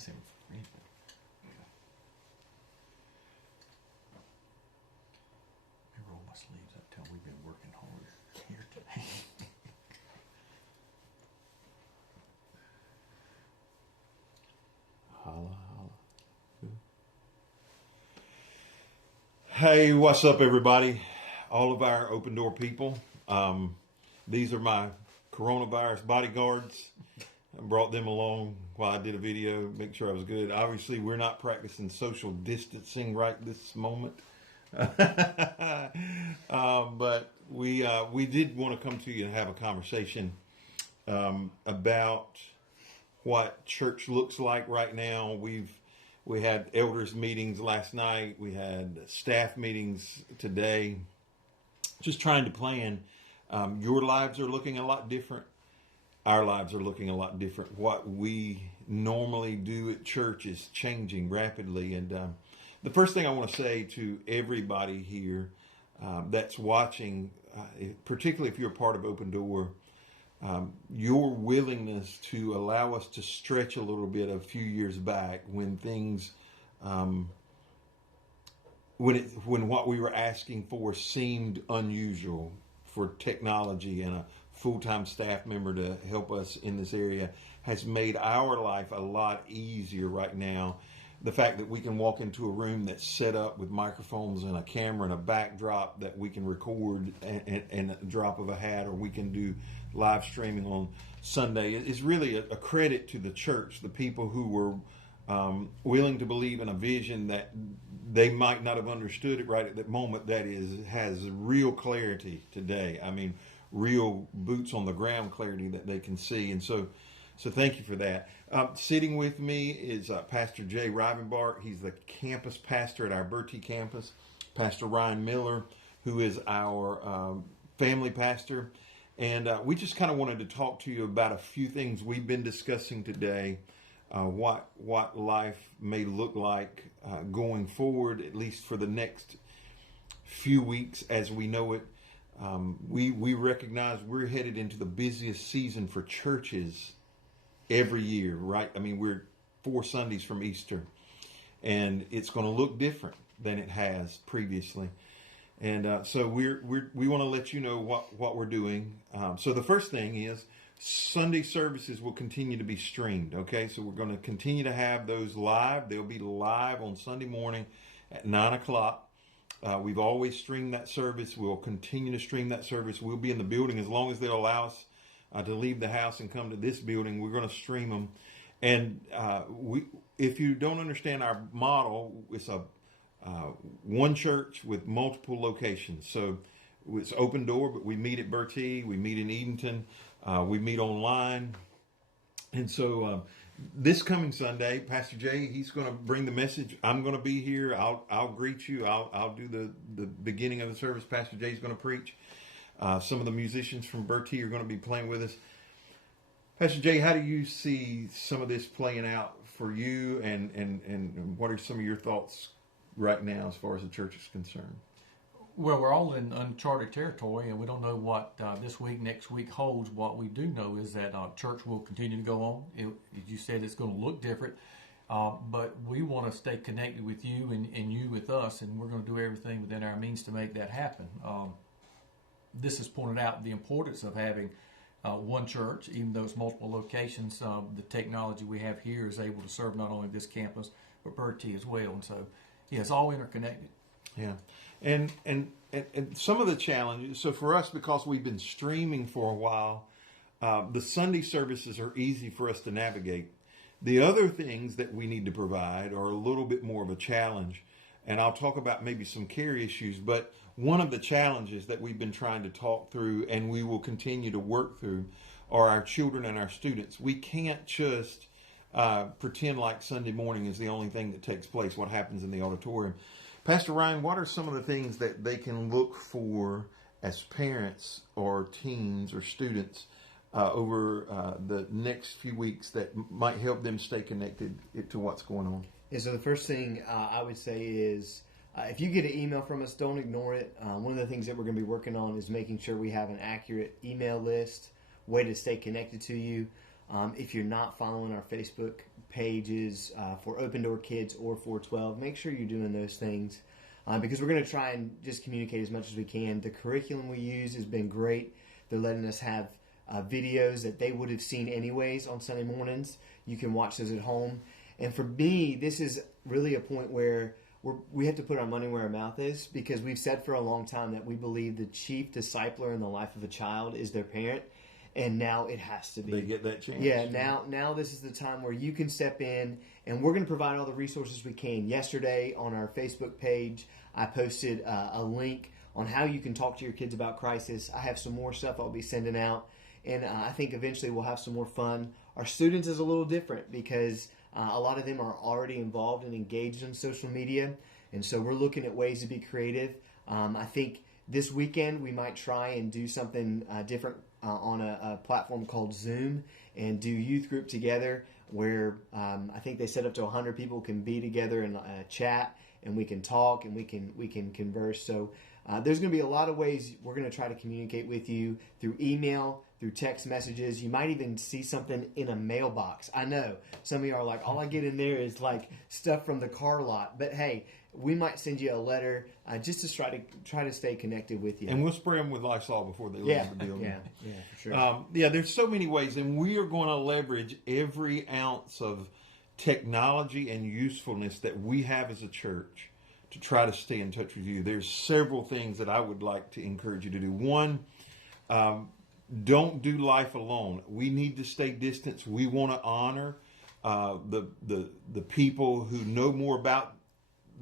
That's him. Let me roll my sleeves up. Tell we've been working hard here today. Holla, holla. Hey, what's up, everybody? All of our Open Door people. These are my coronavirus bodyguards. I brought them along while I did a video, make sure I was good. Obviously, we're not practicing social distancing right this moment. But we did want to come to you and have a conversation about what church looks like right now. We had elders meetings last night. We had staff meetings today. Just trying to plan. Your lives are looking a lot different. Our lives are looking a lot different. What we normally do at church is changing rapidly. And the first thing I want to say to everybody here that's watching, particularly if you're a part of Open Door, your willingness to allow us to stretch a little bit a few years back when things, when what we were asking for seemed unusual, for technology and a full-time staff member to help us in this area, has made our life a lot easier right now. The fact that we can walk into a room that's set up with microphones and a camera and a backdrop that we can record and a drop of a hat, or we can do live streaming on Sunday, is really a credit to the church, the people who were willing to believe in a vision that they might not have understood it right at that moment, that has real clarity today. I mean, real boots on the ground clarity that they can see. And so thank you for that. Sitting with me is Pastor Jay Rivenbark. He's the campus pastor at our Bertie campus. Pastor Ryan Miller, who is our family pastor. And we just kind of wanted to talk to you about a few things we've been discussing today. What life may look like going forward, at least for the next few weeks as we know it. We recognize we're headed into the busiest season for churches every year, right? I mean, we're 4 Sundays from Easter, and it's going to look different than it has previously. And so we want to let you know what we're doing. So the first thing is Sunday services will continue to be streamed. Okay, so we're going to continue to have those live. They'll be live on Sunday morning at 9 o'clock. We've always streamed that service. We'll continue to stream that service. We'll be in the building as long as they'll allow us to leave the house and come to this building. We're going to stream them. And if you don't understand our model, it's a one church with multiple locations. So it's Open Door, but we meet at Bertie, we meet in Edenton, we meet online. And so this coming Sunday, Pastor Jay, he's going to bring the message. I'm going to be here. I'll greet you. I'll do the beginning of the service. Pastor Jay's going to preach. Some of the musicians from Bertie are going to be playing with us. Pastor Jay, how do you see some of this playing out for you, and what are some of your thoughts right now as far as the church is concerned? Well, we're all in uncharted territory, and we don't know what this week, next week holds. What we do know is that church will continue to go on. As you said, it's going to look different, but we want to stay connected with you and you with us, and we're going to do everything within our means to make that happen. This has pointed out the importance of having one church, even though it's multiple locations. The technology we have here is able to serve not only this campus, but Bertie as well. And so, yeah, it's all interconnected. Yeah. And some of the challenges, so for us, because we've been streaming for a while, the Sunday services are easy for us to navigate. The other things that we need to provide are a little bit more of a challenge. And I'll talk about maybe some care issues, but one of the challenges that we've been trying to talk through, and we will continue to work through, are our children and our students. We can't just pretend like Sunday morning is the only thing that takes place, what happens in the auditorium. Pastor Ryan, what are some of the things that they can look for as parents or teens or students over the next few weeks that might help them stay connected to what's going on? Yeah, so the first thing I would say is if you get an email from us, don't ignore it. One of the things that we're going to be working on is making sure we have an accurate email list, way to stay connected to you. If you're not following our Facebook pages for Open Door Kids or 412. Make sure you're doing those things because we're going to try and just communicate as much as we can. The curriculum we use has been great. They're letting us have videos that they would have seen anyways on Sunday mornings. You can watch those at home. And for me, this is really a point where we have to put our money where our mouth is, because we've said for a long time that we believe the chief discipler in the life of a child is their parent. And now it has to be. They get that chance. Yeah, now this is the time where you can step in, and we're going to provide all the resources we can. Yesterday on our Facebook page, I posted a link on how you can talk to your kids about crisis. I have some more stuff I'll be sending out, and I think eventually we'll have some more fun. Our students is a little different because a lot of them are already involved and engaged in social media, and so we're looking at ways to be creative. I think this weekend we might try and do something different on a platform called Zoom and do youth group together, where I think they set up to 100 people can be together and chat, and we can talk and we can converse. So there's going to be a lot of ways we're going to try to communicate with you through email, through text messages. You might even see something in a mailbox. I know some of you are like, all I get in there is like stuff from the car lot. But hey, we might send you a letter just to try to stay connected with you. And we'll spray them with Lysol before they leave the building. Yeah, for sure. There's so many ways, and we are going to leverage every ounce of technology and usefulness that we have as a church to try to stay in touch with you. There's several things that I would like to encourage you to do. One, don't do life alone. We need to stay distant. We want to honor the people who know more about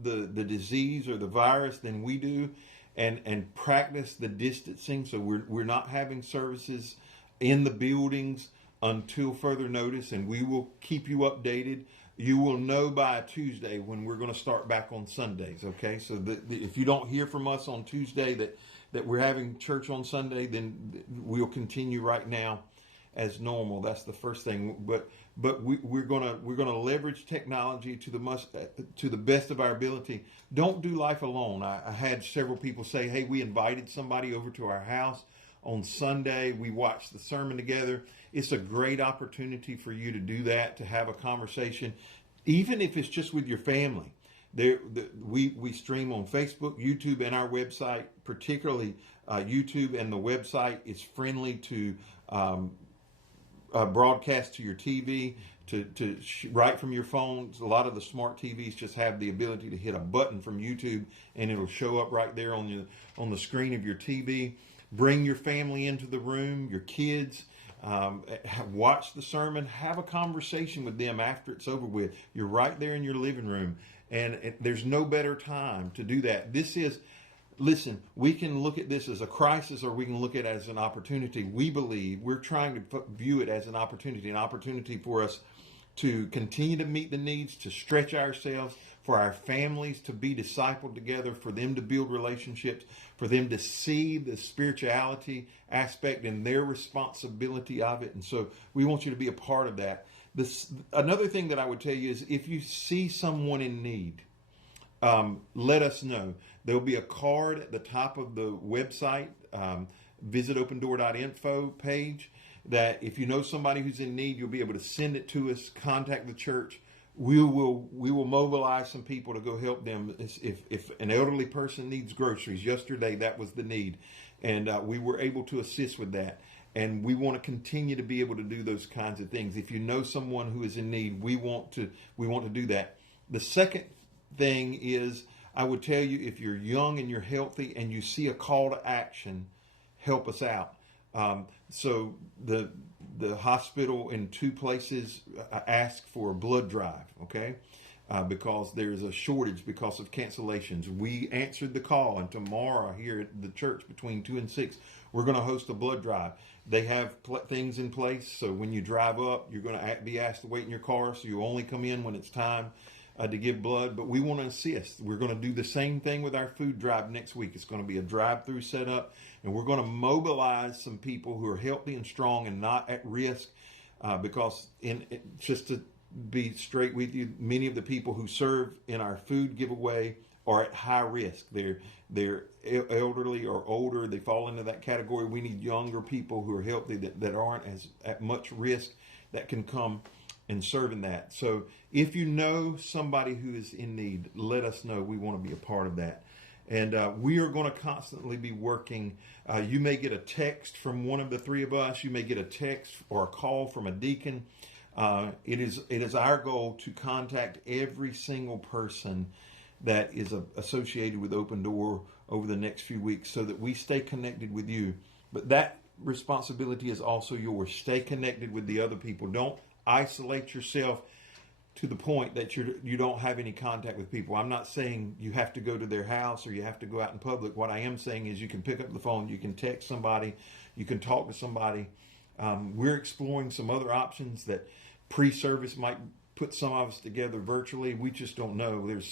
the disease or the virus than we do, and practice the distancing. So we're not having services in the buildings until further notice, and we will keep you updated. You will know by Tuesday when we're going to start back on Sundays. Okay, so if you don't hear from us on Tuesday that we're having church on Sunday, then we'll continue right now as normal. That's the first thing. But we're gonna leverage technology to the best of our ability. Don't do life alone. I had several people say, "Hey, we invited somebody over to our house on Sunday. We watched the sermon together." It's a great opportunity for you to do that, to have a conversation, even if it's just with your family. We stream on Facebook, YouTube, and our website. Particularly YouTube and the website is friendly to broadcast to your TV, right from your phones. A lot of the smart TVs just have the ability to hit a button from YouTube, and it'll show up right there on the screen of your TV. Bring your family into the room, your kids. Watch the sermon. Have a conversation with them after it's over with. You're right there in your living room, and there's no better time to do that. Listen, we can look at this as a crisis, or we can look at it as an opportunity. We believe we're trying to view it as an opportunity for us to continue to meet the needs, to stretch ourselves, for our families to be discipled together, for them to build relationships, for them to see the spirituality aspect and their responsibility of it. And so we want you to be a part of that. Another thing that I would tell you is, if you see someone in need, let us know. There'll be a card at the top of the website, visit opendoor.info page, that if you know somebody who's in need, you'll be able to send it to us, contact the church. We will mobilize some people to go help them. If an elderly person needs groceries, yesterday that was the need, and we were able to assist with that. And we want to continue to be able to do those kinds of things. If you know someone who is in need, we want to do that. The second thing is, I would tell you, if you're young and you're healthy and you see a call to action, help us out. So the hospital in 2 places asked for a blood drive, okay? Because there's a shortage because of cancellations. We answered the call, and tomorrow here at the church between 2 and 6, we're going to host a blood drive. They have things in place, so when you drive up, you're going to be asked to wait in your car, so you only come in when it's time to give blood. But we want to assist. We're going to do the same thing with our food drive next week. It's going to be a drive-through setup, and we're going to mobilize some people who are healthy and strong and not at risk, because just to be straight with you, many of the people who serve in our food giveaway are at high risk. They're elderly or older. They fall into that category. We need younger people who are healthy that aren't at much risk, that can come and serving that. So if you know somebody who is in need, let us know. We want to be a part of that. And we are going to constantly be working. You may get a text from one of the three of us. You may get a text or a call from a deacon. It is our goal to contact every single person that is associated with Open Door over the next few weeks so that we stay connected with you. But that responsibility is also yours. Stay connected with the other people. Don't isolate yourself to the point that you don't have any contact with people. I'm not saying you have to go to their house or you have to go out in public. What I am saying is you can pick up the phone, you can text somebody, you can talk to somebody. We're exploring some other options that pre-service might put some of us together virtually. We just don't know. There's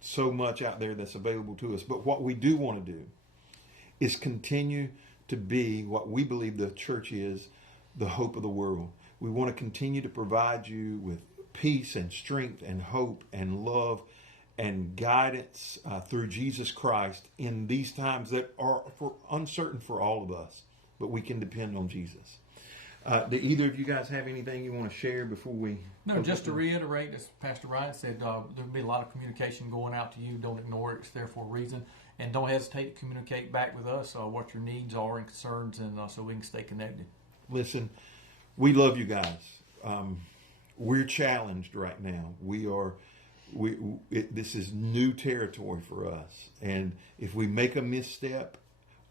so much out there that's available to us. But what we do want to do is continue to be what we believe the church is, the hope of the world. We want to continue to provide you with peace and strength and hope and love and guidance through Jesus Christ in these times that are uncertain for all of us, but we can depend on Jesus. Do either of you guys have anything you want to share before we... No, just to reiterate, as Pastor Ryan said, there'll be a lot of communication going out to you. Don't ignore it. It's there for a reason. And don't hesitate to communicate back with us what your needs are and concerns, and so we can stay connected. Listen, we love you guys. We're challenged right now. This is new territory for us. And if we make a misstep,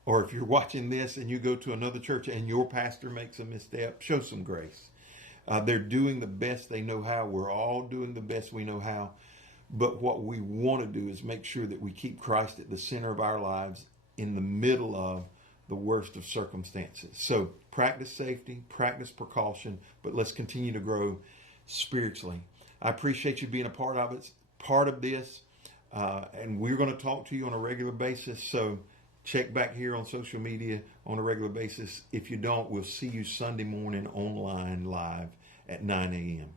or if you're watching this and you go to another church and your pastor makes a misstep, show some grace. They're doing the best they know how. We're all doing the best we know how. But what we want to do is make sure that we keep Christ at the center of our lives in the middle of the worst of circumstances. So practice safety, practice precaution, but let's continue to grow spiritually. I appreciate you being a part of this, and we're going to talk to you on a regular basis. So check back here on social media on a regular basis. If you don't, we'll see you Sunday morning online live at 9 a.m.